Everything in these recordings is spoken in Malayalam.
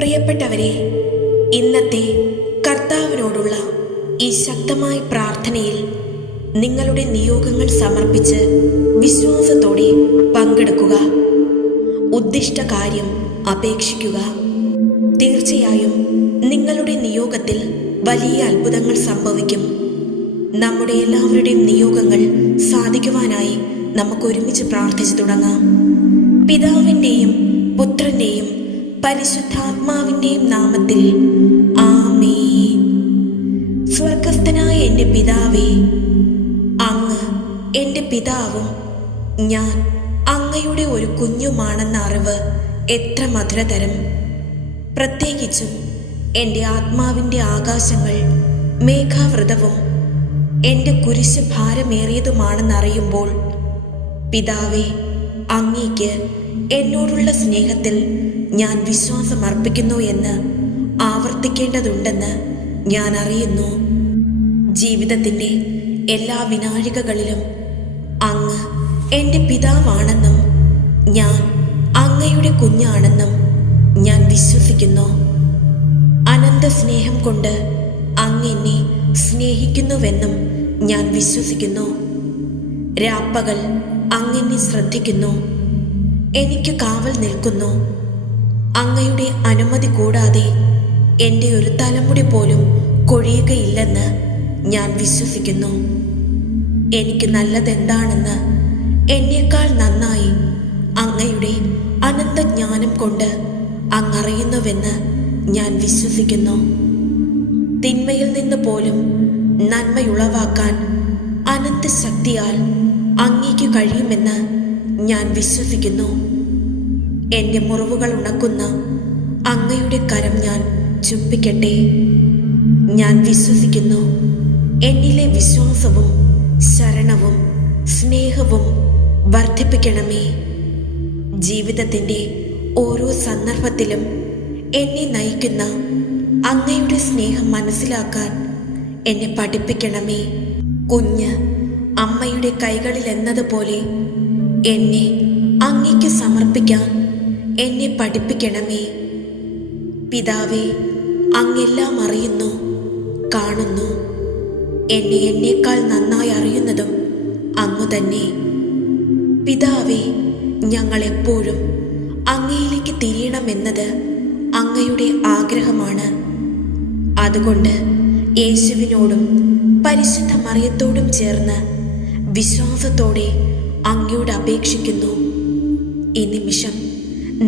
പ്രിയപ്പെട്ടവരെ, ഇന്നത്തെ കർത്താവിനോടുള്ള ഈ ശക്തമായ പ്രാർത്ഥനയിൽ നിങ്ങളുടെ നിയോഗങ്ങൾ സമർപ്പിച്ച് വിശ്വാസത്തോടെ പങ്കെടുക്കുക. ഉദ്ദിഷ്ട കാര്യം അപേക്ഷിക്കുക. തീർച്ചയായും നിങ്ങളുടെ നിയോഗത്തിൽ വലിയ അത്ഭുതങ്ങൾ സംഭവിക്കും. നമ്മുടെ എല്ലാവരുടെയും നിയോഗങ്ങൾ സാധിക്കുവാനായി നമുക്ക് ഒരുമിച്ച് പ്രാർത്ഥിച്ചു തുടങ്ങാം. പിതാവിൻ്റെയും പുത്രൻ്റെയും പരിശുദ്ധാത്മാവിൻ്റെയും നാമത്തിൽ ആമേൻ. സ്വർഗസ്ഥനായ എൻ്റെ പിതാവേ, അങ്ങ് എൻ്റെ പിതാവും ഞാൻ അങ്ങയുടെ ഒരു കുഞ്ഞുമാണെന്ന അറിവ് എത്ര മധുരതരം. പ്രത്യേകിച്ചും എൻ്റെ ആത്മാവിൻ്റെ ആകാശങ്ങൾ മേഘാവൃതവും എൻ്റെ കുരിശ് ഭാരമേറിയതുമാണെന്നറിയുമ്പോൾ, പിതാവേ, അങ്ങേക്ക് എന്നോടുള്ള സ്നേഹത്തിൽ ഞാൻ വിശ്വാസമർപ്പിക്കുന്നു എന്ന് ആവർത്തിക്കേണ്ടതുണ്ടെന്ന് ഞാൻ അറിയുന്നു. ജീവിതത്തിൻ്റെ എല്ലാ വിനാഴികകളിലും അങ്ങ് എൻ്റെ പിതാവാണെന്നും ഞാൻ അങ്ങയുടെ കുഞ്ഞാണെന്നും ഞാൻ വിശ്വസിക്കുന്നു. അനന്ത സ്നേഹം കൊണ്ട് അങ്ങ് എന്നെ സ്നേഹിക്കുന്നുവെന്നും ഞാൻ വിശ്വസിക്കുന്നു. രാപ്പകൽ അങ്ങെന്നെ ശ്രദ്ധിക്കുന്നു, എനിക്ക് കാവൽ നിൽക്കുന്നു. അങ്ങയുടെ അനുമതി കൂടാതെ എൻ്റെ ഒരു തലമുടി പോലും കൊഴിയുകയില്ലെന്ന് ഞാൻ വിശ്വസിക്കുന്നു. എനിക്ക് നല്ലതെന്താണെന്ന് എന്നേക്കാൾ നന്നായി അങ്ങയുടെ അനന്തജ്ഞാനം കൊണ്ട് അങ്ങറിയുന്നുവെന്ന് ഞാൻ വിശ്വസിക്കുന്നു. തിന്മയിൽ നിന്ന് പോലും നന്മയുളവാക്കാൻ അനന്ത ശക്തിയാൽ അങ്ങേക്ക് കഴിയുമെന്ന് ഞാൻ വിശ്വസിക്കുന്നു. എൻ്റെ മുറിവുകൾ ഉണക്കുന്ന അങ്ങയുടെ കരം ഞാൻ ചുംബിക്കട്ടെ. ഞാൻ വിശ്വസിക്കുന്നു. എന്നിലെ വിശ്വാസവും ശരണവും സ്നേഹവും വർദ്ധിപ്പിക്കണമേ. ജീവിതത്തിൻ്റെ ഓരോ സന്ദർഭത്തിലും എന്നെ നയിക്കുന്ന അങ്ങയുടെ സ്നേഹം മനസ്സിലാക്കാൻ എന്നെ പഠിപ്പിക്കണമേ. കുഞ്ഞ് അമ്മയുടെ കൈകളിൽ എന്നതുപോലെ എന്നെ അങ്ങേക്ക് സമർപ്പിക്കാൻ എന്നെ പഠിപ്പിക്കണമേ. പിതാവേ, അങ്ങെല്ലാം അറിയുന്നു, കാണുന്നു. എന്നെ എന്നേക്കാൾ നന്നായി അറിയുന്നതും അങ്ങു തന്നെ. പിതാവേ, ഞങ്ങളെപ്പോഴും അങ്ങയിലേക്ക് തിരിയണമെന്നത് അങ്ങയുടെ ആഗ്രഹമാണ്. അതുകൊണ്ട് യേശുവിനോടും പരിശുദ്ധ മറിയത്തോടും ചേർന്ന് വിശ്വാസത്തോടെ അങ്ങയോട് അപേക്ഷിക്കുന്നു. ഈ നിമിഷം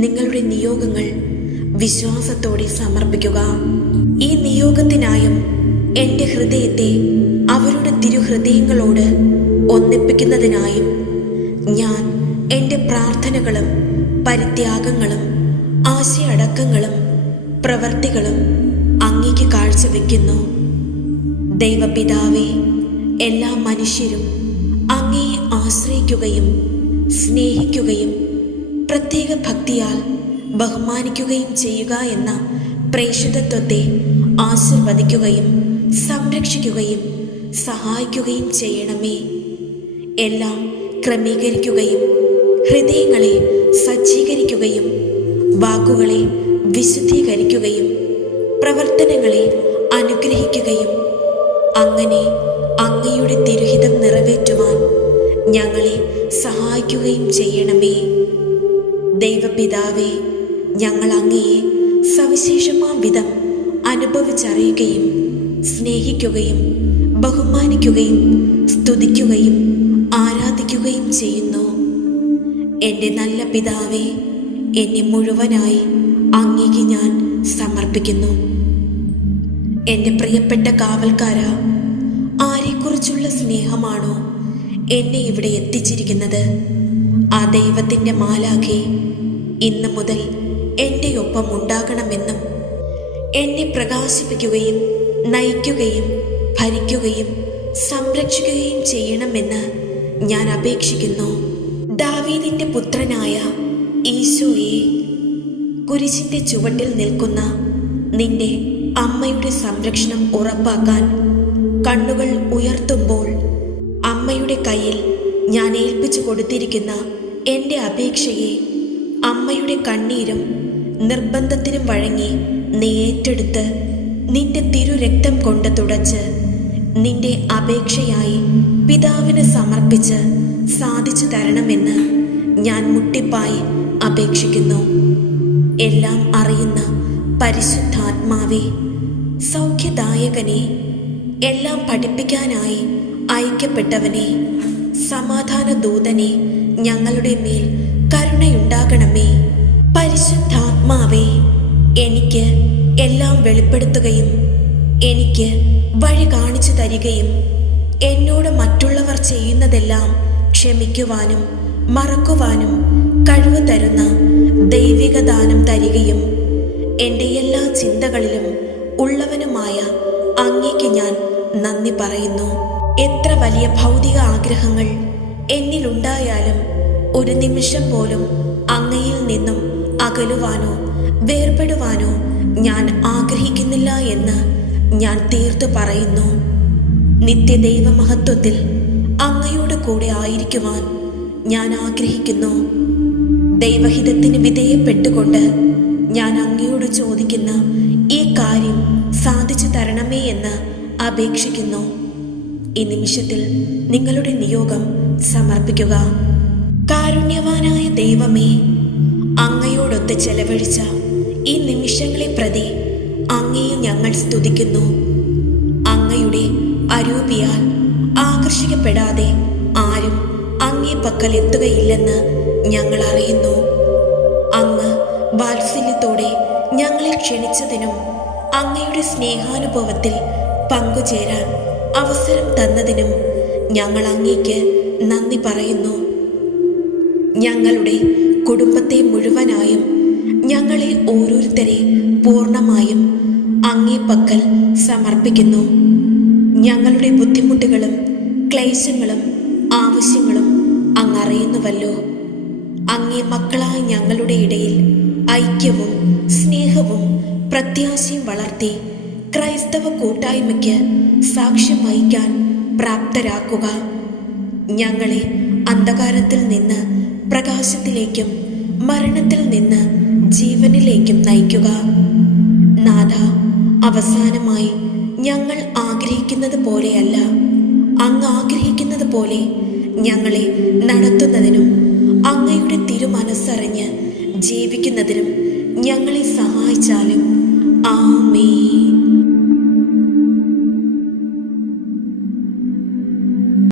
നിങ്ങളുടെ നിയോഗങ്ങൾ വിശ്വാസത്തോടെ സമർപ്പിക്കുക. ഈ നിയോഗത്തിനായും എൻ്റെ ഹൃദയത്തെ അവരുടെ തിരുഹൃദയങ്ങളോട് ഒന്നിപ്പിക്കുന്നതിനായും ഞാൻ എൻ്റെ പ്രാർത്ഥനകളും പരിത്യാഗങ്ങളും ആശയടക്കങ്ങളും പ്രവർത്തികളും അങ്ങേക്ക് കാഴ്ചവെക്കുന്നു. ദൈവപിതാവേ, എല്ലാ മനുഷ്യരും അങ്ങയെ ആശ്രയിക്കുകയും സ്നേഹിക്കുകയും പ്രത്യേക ഭക്തിയാൽ ബഹുമാനിക്കുകയും ചെയ്യുക എന്ന പ്രേഷിതത്വത്തെ ആശീർവദിക്കുകയും സംരക്ഷിക്കുകയും സഹായിക്കുകയും ചെയ്യണമേ. എല്ലാം ക്രമീകരിക്കുകയും ഹൃദയങ്ങളെ സജ്ജീകരിക്കുകയും വാക്കുകളെ വിശുദ്ധീകരിക്കുകയും പ്രവർത്തനങ്ങളെ അനുഗ്രഹിക്കുകയും അങ്ങനെ അങ്ങയുടെ തിരുഹിതം നിറവേറ്റുവാൻ ഞങ്ങളെ സഹായിക്കുകയും ചെയ്യണമേ. ദൈവപിതാവേ, ഞങ്ങൾ അങ്ങയെ സവിശേഷമാം വിധം അനുഭവിച്ചറിയുകയും സ്നേഹിക്കുകയും ബഹുമാനിക്കുകയും സ്തുതിക്കുകയും ആരാധിക്കുകയും ചെയ്യുന്നു. എൻ്റെ നല്ല പിതാവേ, എന്നെ മുഴുവനായി അങ്ങേക്ക് ഞാൻ സമർപ്പിക്കുന്നു. എൻ്റെ പ്രിയപ്പെട്ട കാവൽക്കാരാ, ആരെക്കുറിച്ചുള്ള സ്നേഹമാണോ എന്നെ ഇവിടെ എത്തിച്ചിരിക്കുന്നത്, ആ ദൈവത്തിൻ്റെ മാലാഖേ, ഇന്നു മുതൽ എൻ്റെ ഒപ്പം ഉണ്ടാകണമെന്നും എന്നെ പ്രകാശിപ്പിക്കുകയും നയിക്കുകയും ഭരിക്കുകയും സംരക്ഷിക്കുകയും ചെയ്യണമെന്ന് ഞാൻ അപേക്ഷിക്കുന്നു. ദാവീദിൻ്റെ പുത്രനായ ഈശോയെ, കുരിശിൻ്റെ ചുവട്ടിൽ നിൽക്കുന്ന നിന്റെ അമ്മയുടെ സംരക്ഷണം ഉറപ്പാക്കാൻ കണ്ണുകൾ ഉയർത്തുമ്പോൾ അമ്മയുടെ കയ്യിൽ ഞാൻ ഏൽപ്പിച്ചു കൊടുത്തിരിക്കുന്ന എൻ്റെ അപേക്ഷയെ അമ്മയുടെ കണ്ണീരും നിർബന്ധത്തിനും വഴങ്ങി നീ ഏറ്റെടുത്ത് നിന്റെ തിരുരക്തം കൊണ്ട് തുടച്ച് നിന്റെ അപേക്ഷയായി പിതാവിന് സമർപ്പിച്ച് സാധിച്ചു തരണമെന്ന് ഞാൻ മുട്ടിപ്പായി അപേക്ഷിക്കുന്നു. എല്ലാം അറിയുന്ന പരിശുദ്ധാത്മാവേ, സൗഖ്യദായകനെ, എല്ലാം പഠിപ്പിക്കാനായി അയക്കപ്പെട്ടവനെ, സമാധാന ദൂതനെ, ഞങ്ങളുടെ മേൽ കരുണയുണ്ടാകണമേ. പരിശുദ്ധാത്മാവേ, എനിക്ക് എല്ലാം വെളിപ്പെടുത്തുകയും എനിക്ക് വഴി കാണിച്ചു തരികയും എന്നോട് മറ്റുള്ളവർ ചെയ്യുന്നതെല്ലാം ക്ഷമിക്കുവാനും മറക്കുവാനും കഴിവ് തരുന്ന ദൈവിക ദാനം തരികയും എൻ്റെ എല്ലാ ചിന്തകളിലും ഉള്ളവനുമായ അങ്ങേക്ക് ഞാൻ നന്ദി പറയുന്നു. എത്ര വലിയ ഭൗതിക ആഗ്രഹങ്ങൾ എന്നിലുണ്ടായാലും ഒരു നിമിഷം പോലും അങ്ങയിൽ നിന്നും അകലുവാനോ വേർപെടുവാനോ ഞാൻ ആഗ്രഹിക്കുന്നില്ല എന്ന് ഞാൻ തീർത്തു പറയുന്നു. നിത്യദൈവ മഹത്വത്തിൽ അങ്ങയോട് കൂടെ ആയിരിക്കുവാൻ ഞാൻ ആഗ്രഹിക്കുന്നു. ദൈവഹിതത്തിന് വിധേയപ്പെട്ടുകൊണ്ട് ഞാൻ അങ്ങയോട് ചോദിക്കുന്ന ഈ കാര്യം സാധിച്ചു തരണമേ എന്ന് അപേക്ഷിക്കുന്നു. ഈ നിമിഷത്തിൽ നിങ്ങളുടെ നിയോഗം സമർപ്പിക്കുക. കാരുണ്യവാനായ ദൈവമേ, അങ്ങയോടൊത്ത് ചെലവഴിച്ച ഈ നിമിഷങ്ങളെ പ്രതി അങ്ങയെ ഞങ്ങൾ സ്തുതിക്കുന്നു. അങ്ങയുടെ അരൂപിയാൽ ആകർഷിക്കപ്പെടാതെ ആരും അങ്ങേ പക്കൽ എത്തുകയില്ലെന്ന് ഞങ്ങൾ അറിയുന്നു. അങ്ങ് വാത്സല്യത്തോടെ ഞങ്ങളെ ക്ഷണിച്ചതിനും അങ്ങയുടെ സ്നേഹാനുഭവത്തിൽ പങ്കുചേരാൻ അവസരം തന്നതിനും ഞങ്ങൾ അങ്ങേക്ക് നന്ദി പറയുന്നു. ഞങ്ങളുടെ കുടുംബത്തെ മുഴുവനായും ഞങ്ങളെ ഓരോരുത്തരെ പൂർണ്ണമായും അങ്ങേ പക്കൽ സമർപ്പിക്കുന്നു. ഞങ്ങളുടെ ബുദ്ധിമുട്ടുകളും ക്ലേശങ്ങളും ആവശ്യങ്ങളും അങ്ങ് അറിയുന്നുവല്ലോ. അങ്ങേ മക്കളായ ഞങ്ങളുടെ ഇടയിൽ ഐക്യവും സ്നേഹവും പ്രത്യാശയും വളർത്തി ക്രൈസ്തവ കൂട്ടായ്മയ്ക്ക് സാക്ഷ്യം വഹിക്കാൻ പ്രാപ്തരാക്കുക. ഞങ്ങളെ അന്ധകാരത്തിൽ നിന്ന് പ്രകാശത്തിലേക്കും മരണത്തിൽ നിന്ന് ജീവനിലേക്കും നയിക്കുക. നാഥ, അവസാനമായി ഞങ്ങൾ ആഗ്രഹിക്കുന്നത് പോലെയല്ല, അങ്ങ് ആഗ്രഹിക്കുന്നത് പോലെ ഞങ്ങളെ നടത്തുന്നതിനും അങ്ങയുടെ തിരുമനസ്സറിഞ്ഞ് ജീവിക്കുന്നതിനും ഞങ്ങളെ സഹായിച്ചാലും. ആമേൻ.